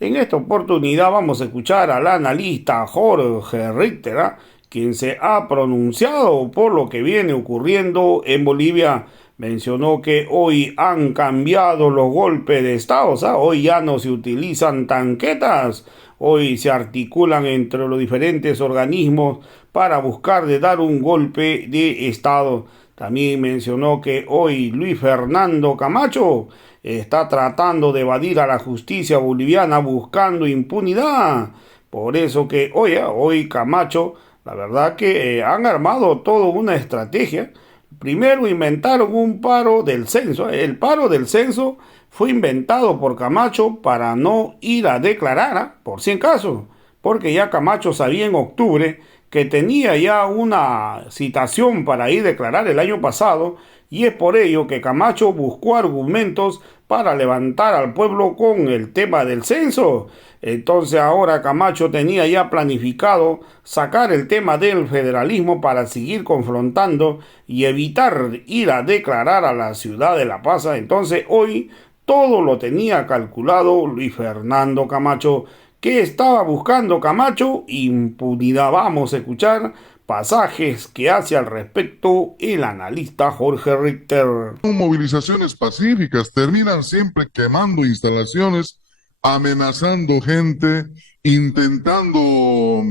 En esta oportunidad vamos a escuchar al analista Jorge Richter, ¿ah? Quien se ha pronunciado por lo que viene ocurriendo en Bolivia. Mencionó que hoy han cambiado los golpes de Estado, ¿ah? Hoy ya no se utilizan tanquetas, hoy se articulan entre los diferentes organismos para buscar de dar un golpe de Estado. También mencionó que hoy Luis Fernando Camacho está tratando de evadir a la justicia boliviana buscando impunidad. Por eso que hoy Camacho, la verdad que han armado toda una estrategia. Primero inventaron un paro del censo. El paro del censo fue inventado por Camacho para no ir a declarar, por si en caso, porque ya Camacho sabía en octubre que tenía ya una citación para ir a declarar el año pasado, y es por ello que Camacho buscó argumentos para levantar al pueblo con el tema del censo. Entonces ahora Camacho tenía ya planificado sacar el tema del federalismo para seguir confrontando y evitar ir a declarar a la ciudad de La Paz. Entonces hoy todo lo tenía calculado Luis Fernando Camacho. ¿Qué estaba buscando Camacho? Impunidad. Vamos a escuchar pasajes que hace al respecto el analista Jorge Richter. Movilizaciones pacíficas, terminan siempre quemando instalaciones, amenazando gente, intentando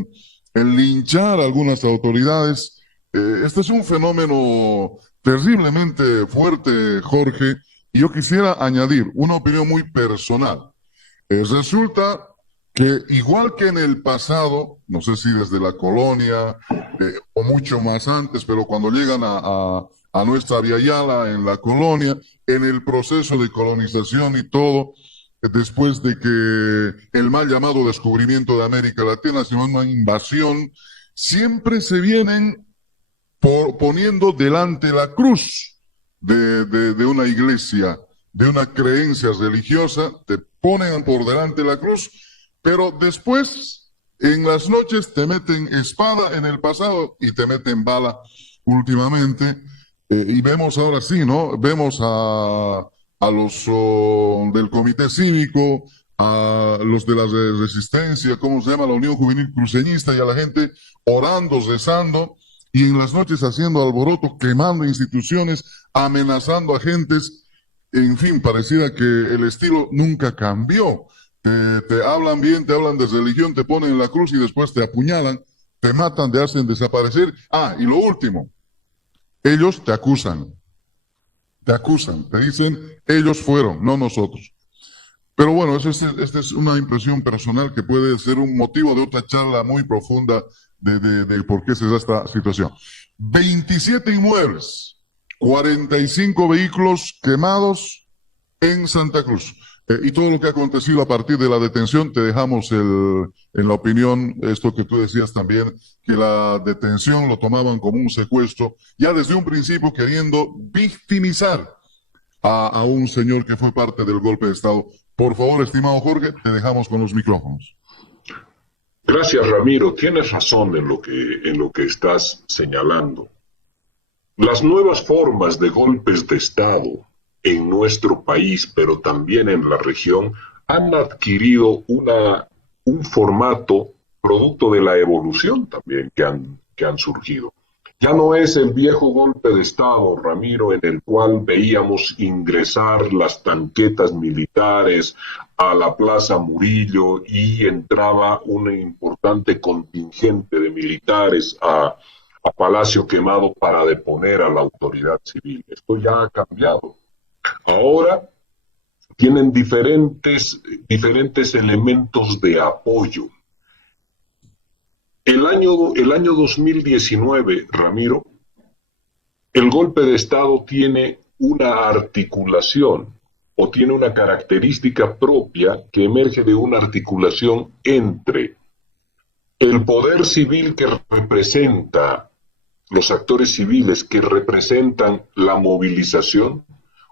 linchar a algunas autoridades. Este es un fenómeno terriblemente fuerte, Jorge, y yo quisiera añadir una opinión muy personal. Resulta que igual que en el pasado, no sé si desde la colonia o mucho más antes, pero cuando llegan a nuestra Via Yala en la colonia, en el proceso de colonización y todo, después de que el mal llamado descubrimiento de América Latina, se llama una invasión, siempre se vienen poniendo delante la cruz de una iglesia, de una creencia religiosa, te ponen por delante la cruz, pero después, en las noches, te meten espada en el pasado y te meten bala últimamente. Y vemos ahora sí, ¿no? Vemos a los del Comité Cívico, a los de la Resistencia, ¿cómo se llama? La Unión Juvenil Cruceñista, y a la gente orando, rezando, y en las noches haciendo alboroto, quemando instituciones, amenazando a gentes. En fin, pareciera que el estilo nunca cambió. Te hablan bien, te hablan de religión, te ponen en la cruz y después te apuñalan, te matan, te hacen desaparecer. Ah, y lo último, ellos te acusan, te dicen, ellos fueron, no nosotros. Pero bueno, esta es una impresión personal que puede ser un motivo de otra charla muy profunda de por qué se da esta situación. 27 inmuebles, 45 vehículos quemados en Santa Cruz. Y todo lo que ha acontecido a partir de la detención, te dejamos en la opinión, esto que tú decías también, que la detención lo tomaban como un secuestro, ya desde un principio queriendo victimizar a un señor que fue parte del golpe de Estado. Por favor, estimado Jorge, te dejamos con los micrófonos. Gracias, Ramiro. Tienes razón en lo que estás señalando. Las nuevas formas de golpes de Estado en nuestro país, pero también en la región, han adquirido un formato producto de la evolución también que han surgido. Ya no es el viejo golpe de Estado, Ramiro, en el cual veíamos ingresar las tanquetas militares a la Plaza Murillo y entraba un importante contingente de militares a Palacio Quemado para deponer a la autoridad civil. Esto ya ha cambiado. Ahora tienen diferentes elementos de apoyo. El año 2019, Ramiro, el golpe de Estado tiene una articulación o tiene una característica propia que emerge de una articulación entre el poder civil que representa, los actores civiles que representan la movilización,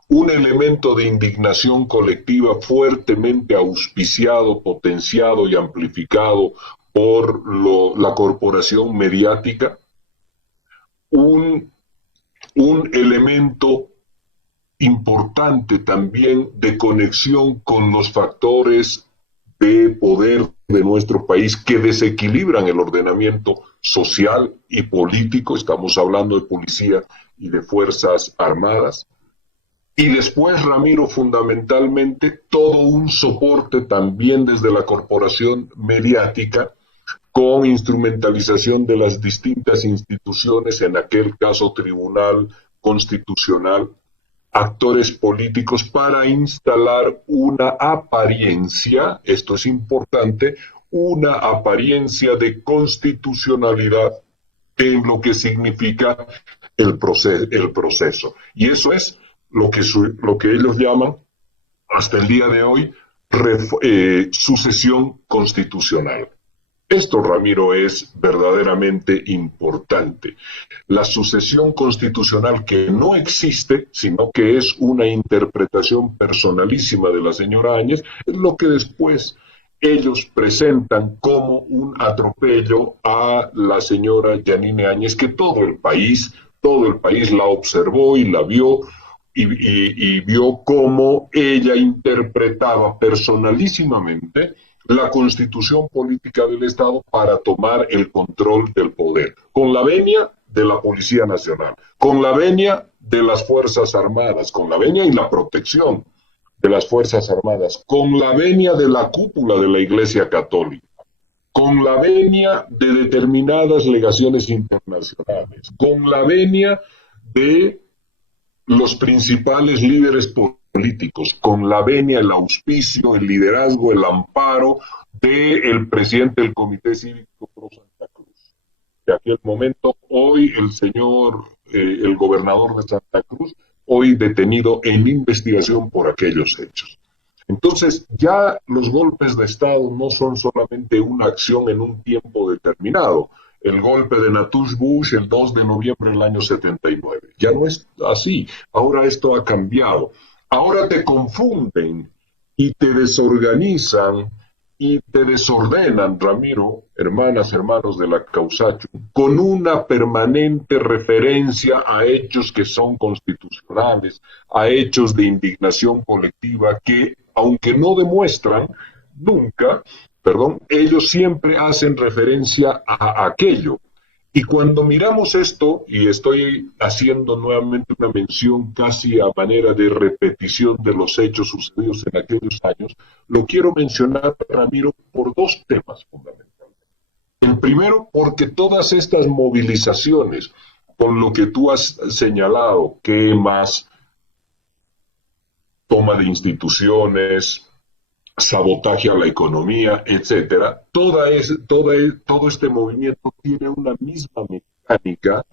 un elemento de indignación colectiva fuertemente auspiciado, potenciado y amplificado por la corporación mediática, un, un elemento importante también de conexión con los factores de poder de nuestro país que desequilibran el ordenamiento social y político. Estamos hablando de policía y de fuerzas armadas. Y después, Ramiro, fundamentalmente, todo un soporte también desde la corporación mediática con instrumentalización de las distintas instituciones, en aquel caso Tribunal Constitucional, actores políticos, para instalar una apariencia, esto es importante, una apariencia de constitucionalidad en lo que significa el proceso. Y eso es lo que ellos llaman, hasta el día de hoy, sucesión constitucional. Esto, Ramiro, es verdaderamente importante. La sucesión constitucional, que no existe, sino que es una interpretación personalísima de la señora Áñez, es lo que después ellos presentan como un atropello a la señora Yanine Áñez, que todo el país la observó y la vio, y vio cómo ella interpretaba personalísimamente la constitución política del Estado para tomar el control del poder, con la venia de la Policía Nacional, con la venia de las Fuerzas Armadas, con la venia y la protección de las Fuerzas Armadas, con la venia de la cúpula de la Iglesia Católica, con la venia de determinadas legaciones internacionales, con la venia de los principales líderes políticos, con la venia, el auspicio, el liderazgo, el amparo del presidente del Comité Cívico Pro Santa Cruz. De aquel momento, hoy el gobernador de Santa Cruz, hoy detenido en investigación por aquellos hechos. Entonces, ya los golpes de Estado no son solamente una acción en un tiempo determinado. El golpe de Natush Bush el 2 de noviembre del año 79. Ya no es así. Ahora esto ha cambiado. Ahora te confunden y te desorganizan y te desordenan, Ramiro, hermanas, hermanos de la Causacho, con una permanente referencia a hechos que son constitucionales, a hechos de indignación colectiva que, aunque no demuestran nunca, ellos siempre hacen referencia a aquello. Y cuando miramos esto, y estoy haciendo nuevamente una mención casi a manera de repetición de los hechos sucedidos en aquellos años, lo quiero mencionar, Ramiro, por dos temas fundamentales. El primero, porque todas estas movilizaciones, con lo que tú has señalado, quemas, toma de instituciones, sabotaje a la economía, etcétera, todo este movimiento tiene una misma mecánica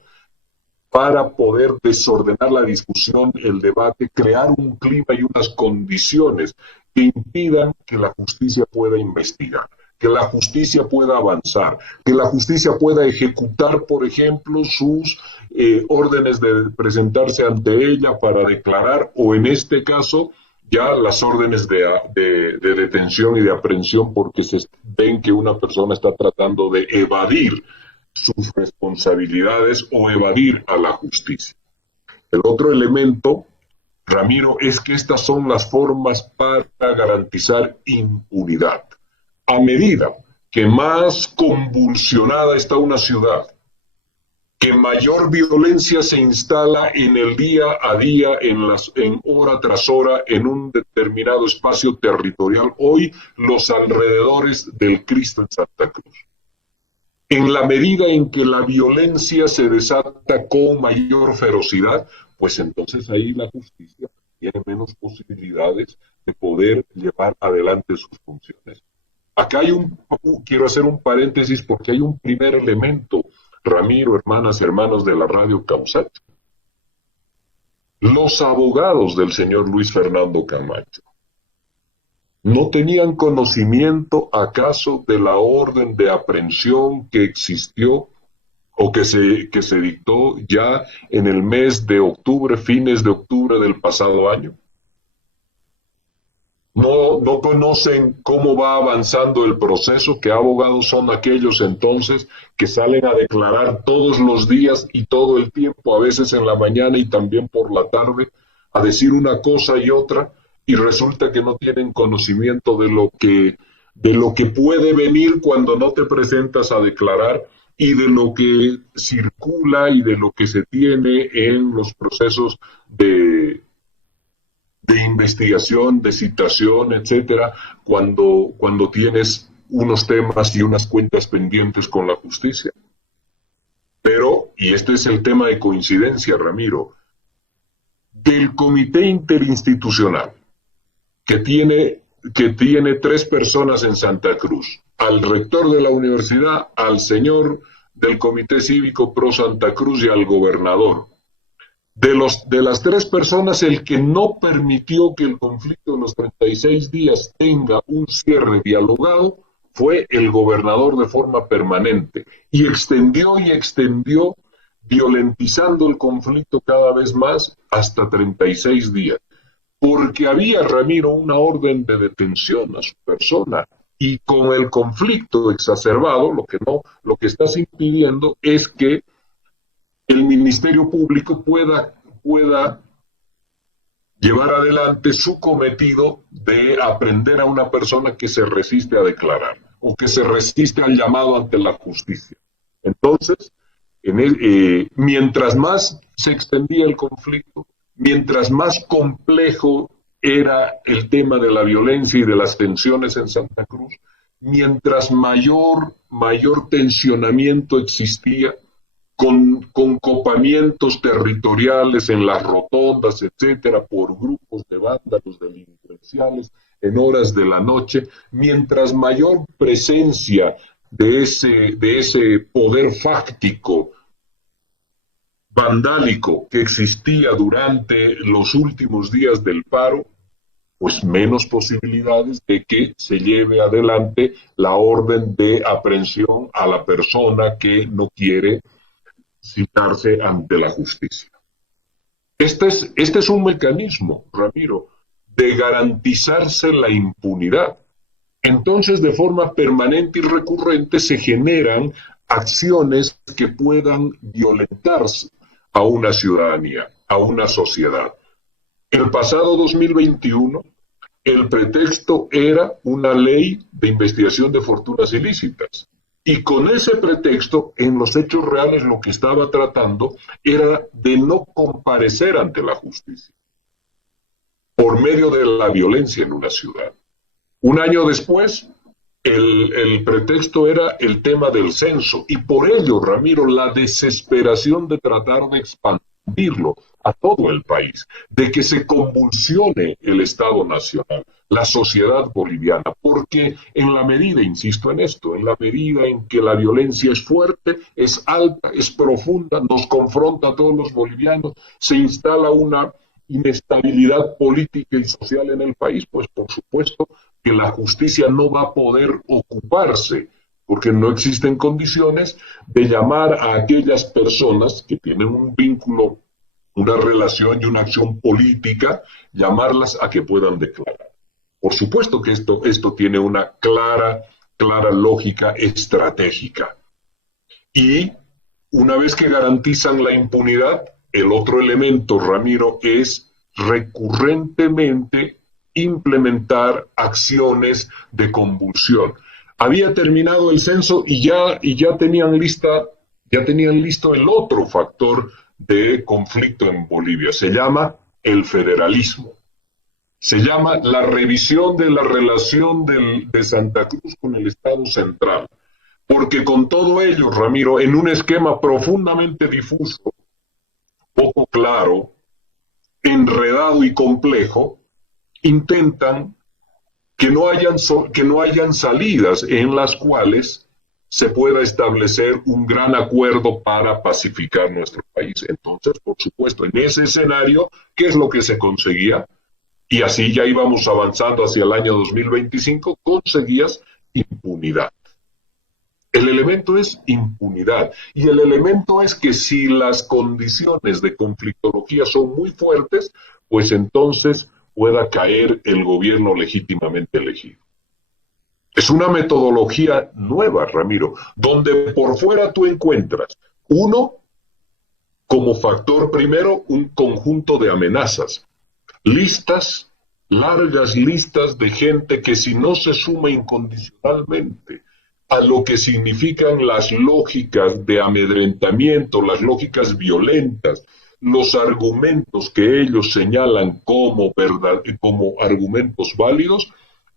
para poder desordenar la discusión, el debate, crear un clima y unas condiciones que impidan que la justicia pueda investigar, que la justicia pueda avanzar, que la justicia pueda ejecutar, por ejemplo, sus órdenes de presentarse ante ella para declarar, o en este caso, ya las órdenes de detención y de aprehensión, porque se ven que una persona está tratando de evadir sus responsabilidades o evadir a la justicia. El otro elemento, Ramiro, es que estas son las formas para garantizar impunidad. A medida que más convulsionada está una ciudad, que mayor violencia se instala en el día a día, en hora tras hora, en un determinado espacio territorial, hoy los alrededores del Cristo en Santa Cruz. En la medida en que la violencia se desata con mayor ferocidad, pues entonces ahí la justicia tiene menos posibilidades de poder llevar adelante sus funciones. Acá quiero hacer un paréntesis porque hay un primer elemento, Ramiro, hermanas, hermanos de la radio Causacho. Los abogados del señor Luis Fernando Camacho no tenían conocimiento, acaso, de la orden de aprehensión que existió o que se dictó ya en el mes de octubre, fines de octubre del pasado año. No conocen cómo va avanzando el proceso, qué abogados son aquellos entonces que salen a declarar todos los días y todo el tiempo, a veces en la mañana y también por la tarde, a decir una cosa y otra, y resulta que no tienen conocimiento de lo que de lo que puede venir cuando no te presentas a declarar y de lo que circula y de lo que se tiene en los procesos de investigación, de citación, etcétera, cuando tienes unos temas y unas cuentas pendientes con la justicia. Pero, y este es el tema de coincidencia, Ramiro, del comité interinstitucional que tiene 3 personas en Santa Cruz, al rector de la universidad, al señor del Comité Cívico Pro Santa Cruz y al gobernador. De las 3 personas, el que no permitió que el conflicto de los 36 días tenga un cierre dialogado fue el gobernador de forma permanente, y extendió, violentizando el conflicto cada vez más hasta 36 días. Porque había, Ramiro, una orden de detención a su persona, y con el conflicto exacerbado, lo que estás impidiendo es que el Ministerio Público pueda llevar adelante su cometido de aprender a una persona que se resiste a declarar o que se resiste al llamado ante la justicia. Entonces, mientras más se extendía el conflicto, mientras más complejo era el tema de la violencia y de las tensiones en Santa Cruz, mientras mayor tensionamiento existía, con copamientos territoriales en las rotondas, etcétera, por grupos de vándalos delincuenciales en horas de la noche, mientras mayor presencia de ese poder fáctico vandálico que existía durante los últimos días del paro, pues menos posibilidades de que se lleve adelante la orden de aprehensión a la persona que no quiere citarse ante la justicia. Este es un mecanismo, Ramiro, de garantizarse la impunidad. Entonces, de forma permanente y recurrente se generan acciones que puedan violentarse a una ciudadanía, a una sociedad. El pasado 2021, el pretexto era una ley de investigación de fortunas ilícitas. Y con ese pretexto, en los hechos reales, lo que estaba tratando era de no comparecer ante la justicia por medio de la violencia en una ciudad. Un año después, el pretexto era el tema del censo, y por ello, Ramiro, la desesperación de tratar de expandirlo a todo el país, de que se convulsione el Estado Nacional, la sociedad boliviana, porque en la medida, insisto en esto, en la medida en que la violencia es fuerte, es alta, es profunda, nos confronta a todos los bolivianos, se instala una inestabilidad política y social en el país, pues por supuesto que la justicia no va a poder ocuparse, porque no existen condiciones de llamar a aquellas personas que tienen un vínculo, una relación y una acción política, llamarlas a que puedan declarar. Por supuesto que esto tiene una clara lógica estratégica. Y una vez que garantizan la impunidad, el otro elemento, Ramiro, es recurrentemente implementar acciones de convulsión. Había terminado el censo y ya tenían listo el otro factor de conflicto en Bolivia. Se llama el federalismo. Se llama la revisión de la relación de Santa Cruz con el Estado central. Porque con todo ello, Ramiro, en un esquema profundamente difuso, poco claro, enredado y complejo, intentan que no hayan salidas en las cuales se pueda establecer un gran acuerdo para pacificar nuestro país. Entonces, por supuesto, en ese escenario, ¿qué es lo que se conseguía? Y así ya íbamos avanzando hacia el año 2025, conseguías impunidad. El elemento es impunidad, y el elemento es que si las condiciones de conflictología son muy fuertes, pues entonces pueda caer el gobierno legítimamente elegido. Es una metodología nueva, Ramiro, donde por fuera tú encuentras, uno, como factor primero, un conjunto de amenazas, listas largas listas de gente que, si no se suma incondicionalmente a lo que significan las lógicas de amedrentamiento, las lógicas violentas, los argumentos que ellos señalan como argumentos válidos,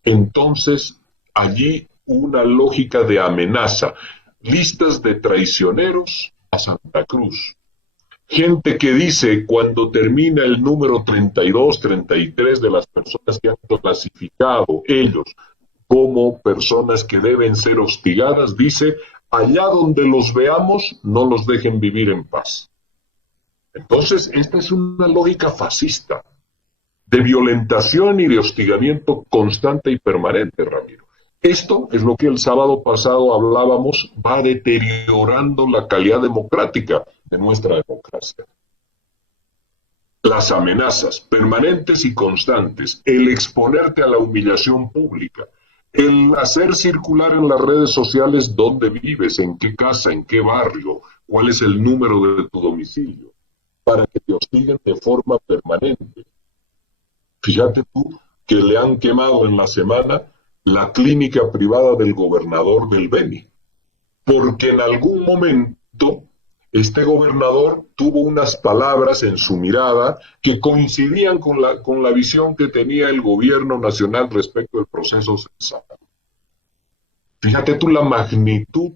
entonces allí una lógica de amenaza, listas de traicioneros a Santa Cruz. Gente que dice, cuando termina el número 32, 33 de las personas que han clasificado ellos como personas que deben ser hostigadas, dice, allá donde los veamos, no los dejen vivir en paz. Entonces, esta es una lógica fascista, de violentación y de hostigamiento constante y permanente, Ramiro. Esto es lo que el sábado pasado hablábamos, va deteriorando la calidad democrática de nuestra democracia. Las amenazas permanentes y constantes, el exponerte a la humillación pública, el hacer circular en las redes sociales dónde vives, en qué casa, en qué barrio, cuál es el número de tu domicilio, para que te hostiguen de forma permanente. Fíjate tú que le han quemado en la semana la clínica privada del gobernador del Beni, porque en algún momento este gobernador tuvo unas palabras en su mirada que coincidían con la visión que tenía el gobierno nacional respecto al proceso censal. Fíjate tú la magnitud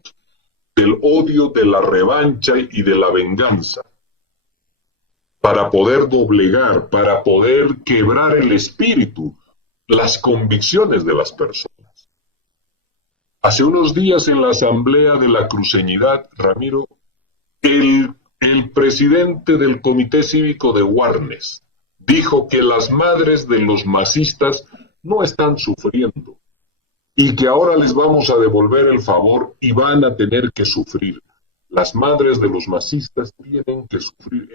del odio, de la revancha y de la venganza, para poder doblegar, para poder quebrar el espíritu, las convicciones de las personas. Hace unos días en la Asamblea de la Cruceñidad, Ramiro, el presidente del Comité Cívico de Warnes dijo que las madres de los masistas no están sufriendo y que ahora les vamos a devolver el favor y van a tener que sufrir. Las madres de los masistas tienen que sufrir.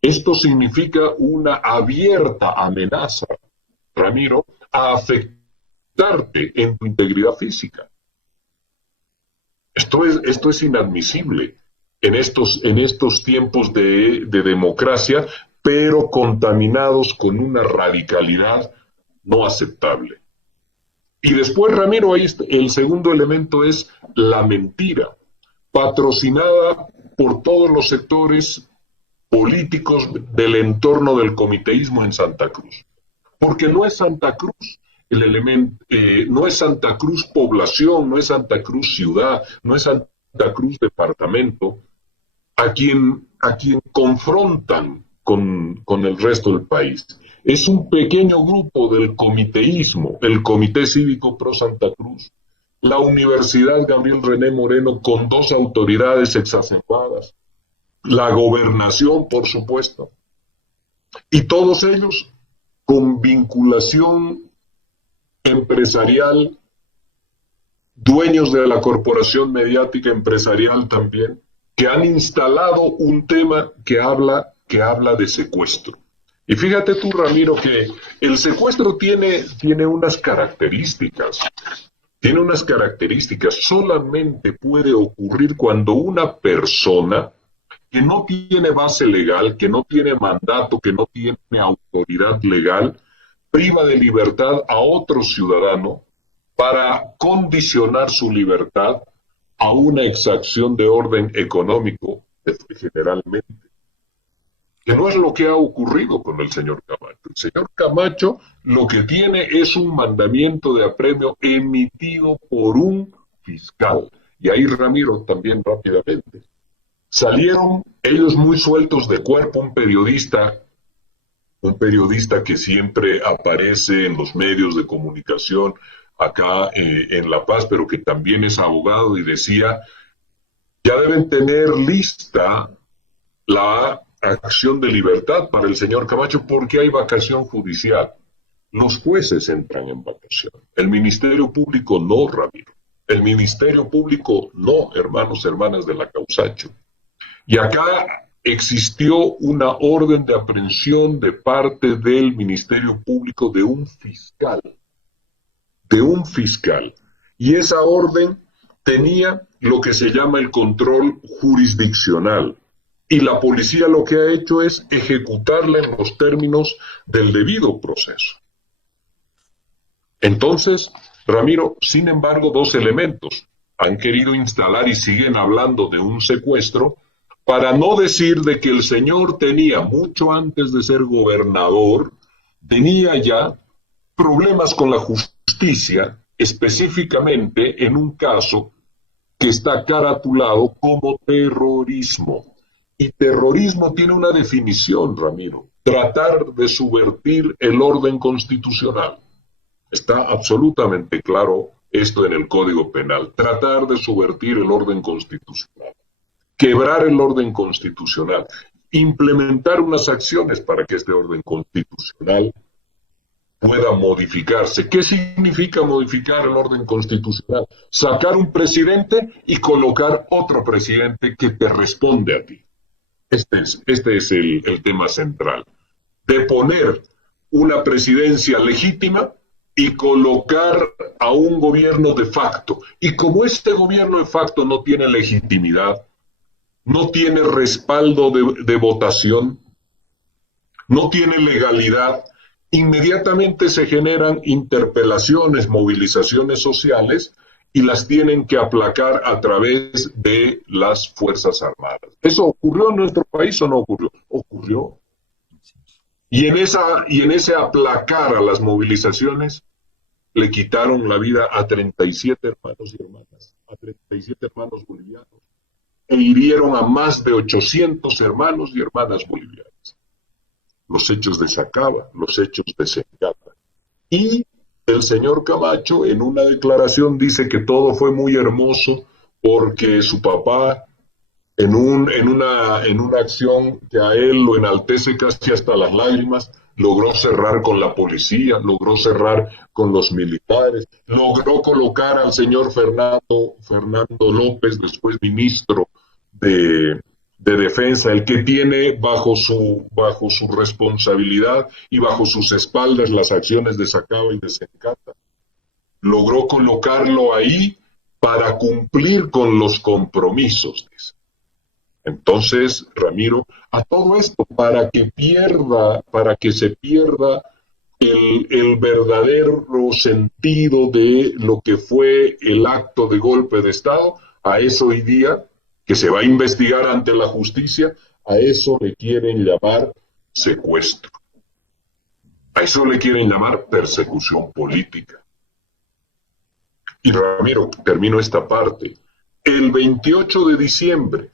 Esto significa una abierta amenaza, Ramiro, a afectarte en tu integridad física. Esto es inadmisible en estos tiempos de democracia, pero contaminados con una radicalidad no aceptable. Y después, Ramiro, ahí el segundo elemento es la mentira, patrocinada por todos los sectores políticos del entorno del comiteísmo en Santa Cruz. Porque no es Santa Cruz el elemento, no es Santa Cruz población, no es Santa Cruz ciudad, no es Santa Cruz departamento, a quien confrontan con el resto del país. Es un pequeño grupo del comiteísmo, el Comité Cívico Pro Santa Cruz, la Universidad Gabriel René Moreno con 2 autoridades exacerbadas, la gobernación, por supuesto, y todos ellos con vinculación empresarial, dueños de la corporación mediática empresarial también, que han instalado un tema que habla de secuestro. Y fíjate tú, Ramiro, que el secuestro tiene unas características. Tiene unas características. Solamente puede ocurrir cuando una persona que no tiene base legal, que no tiene mandato, que no tiene autoridad legal, priva de libertad a otro ciudadano para condicionar su libertad a una exacción de orden económico, generalmente. Que no es lo que ha ocurrido con el señor Camacho. El señor Camacho lo que tiene es un mandamiento de apremio emitido por un fiscal. Y ahí, Ramiro, también rápidamente. Salieron ellos muy sueltos de cuerpo, un periodista que siempre aparece en los medios de comunicación acá en La Paz, pero que también es abogado, y decía, ya deben tener lista la acción de libertad para el señor Camacho porque hay vacación judicial. Los jueces entran en vacación. El Ministerio Público no, Ramiro. El Ministerio Público no, hermanos, hermanas de la Causacho. Y acá existió una orden de aprehensión de parte del Ministerio Público de un fiscal. Y esa orden tenía lo que se llama el control jurisdiccional. Y la policía lo que ha hecho es ejecutarla en los términos del debido proceso. Entonces, Ramiro, sin embargo, dos elementos. Han querido instalar y siguen hablando de un secuestro, para no decir de que el señor tenía, mucho antes de ser gobernador, tenía ya problemas con la justicia, específicamente en un caso que está caratulado como terrorismo. Y terrorismo tiene una definición, Ramiro: tratar de subvertir el orden constitucional. Está absolutamente claro esto en el Código Penal: tratar de subvertir el orden constitucional, quebrar el orden constitucional, implementar unas acciones para que este orden constitucional pueda modificarse. ¿Qué significa modificar el orden constitucional? Sacar un presidente y colocar otro presidente que te responde a ti. Este es el tema central. De poner una presidencia legítima y colocar a un gobierno de facto. Y como este gobierno de facto no tiene legitimidad, no tiene respaldo de votación, no tiene legalidad, inmediatamente se generan interpelaciones, movilizaciones sociales, y las tienen que aplacar a través de las Fuerzas Armadas. ¿Eso ocurrió en nuestro país o no ocurrió? Ocurrió. Y en ese aplacar a las movilizaciones, le quitaron la vida a 37 hermanos y hermanas, a 37 hermanos bolivianos, e hirieron a más de 800 hermanos y hermanas bolivianas. Los hechos de Sacaba, los hechos de Sencata. Y el señor Camacho en una declaración dice que todo fue muy hermoso porque su papá, en una acción que a él lo enaltece casi hasta las lágrimas, logró cerrar con la policía, logró cerrar con los militares, logró colocar al señor Fernando López, después ministro de Defensa, el que tiene bajo su responsabilidad y bajo sus espaldas las acciones de Sacaba y de Sencata. Logró colocarlo ahí para cumplir con los compromisos, dice. Entonces, Ramiro, a todo esto, para que se pierda el verdadero sentido de lo que fue el acto de golpe de Estado, a eso hoy día, que se va a investigar ante la justicia, a eso le quieren llamar secuestro. A eso le quieren llamar persecución política. Y Ramiro, termino esta parte. El 28 de diciembre,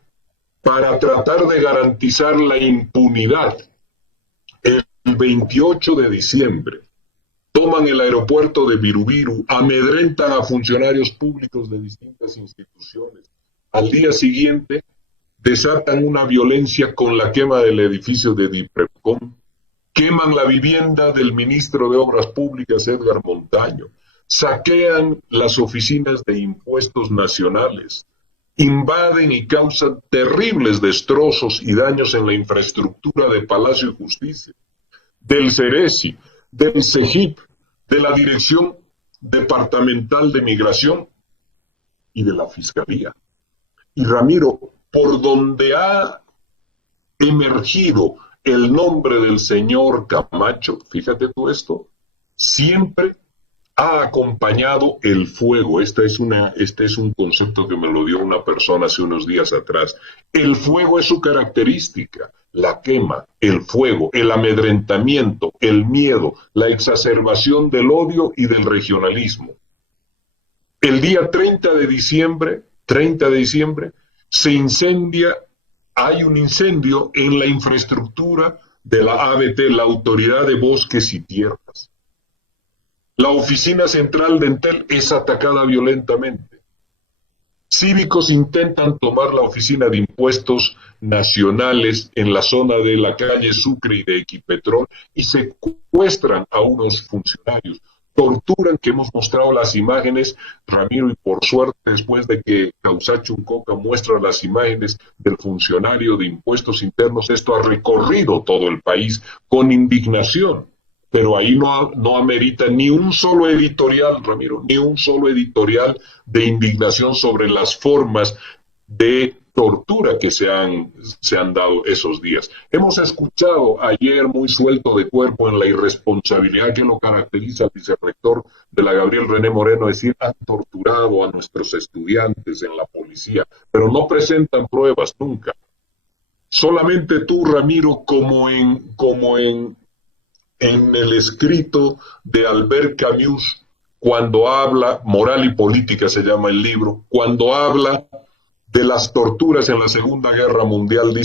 para tratar de garantizar la impunidad, el 28 de diciembre, toman el aeropuerto de Virubiru, amedrentan a funcionarios públicos de distintas instituciones. Al día siguiente, desatan una violencia con la quema del edificio de DIPRECOM, queman la vivienda del ministro de Obras Públicas, Edgar Montaño, saquean las oficinas de impuestos nacionales, invaden y causan terribles destrozos y daños en la infraestructura de Palacio de Justicia, del CERECI, del CEGIP, de la Dirección Departamental de Migración y de la Fiscalía. Y Ramiro, por donde ha emergido el nombre del señor Camacho, fíjate tú esto, siempre ha acompañado el fuego. Este es un concepto que me lo dio una persona hace unos días atrás. El fuego es su característica, la quema, el fuego, el amedrentamiento, el miedo, la exacerbación del odio y del regionalismo. El día 30 de diciembre, hay un incendio en la infraestructura de la ABT, la Autoridad de Bosques y Tierras. La oficina central de Entel es atacada violentamente. Cívicos intentan tomar la oficina de impuestos nacionales en la zona de la calle Sucre y de Equipetrol y secuestran a unos funcionarios. Torturan, que hemos mostrado las imágenes, Ramiro, y por suerte después de que Causacho Uncoca muestra las imágenes del funcionario de impuestos internos, esto ha recorrido todo el país con indignación. Pero ahí no amerita ni un solo editorial, Ramiro, ni un solo editorial de indignación sobre las formas de tortura que se han dado esos días. Hemos escuchado ayer muy suelto de cuerpo en la irresponsabilidad que lo caracteriza al vicerrector de la Gabriel René Moreno decir han torturado a nuestros estudiantes en la policía, pero no presentan pruebas nunca. Solamente tú, Ramiro, como en el escrito de Albert Camus, cuando habla, Moral y Política se llama el libro, cuando habla de las torturas en la Segunda Guerra Mundial, dice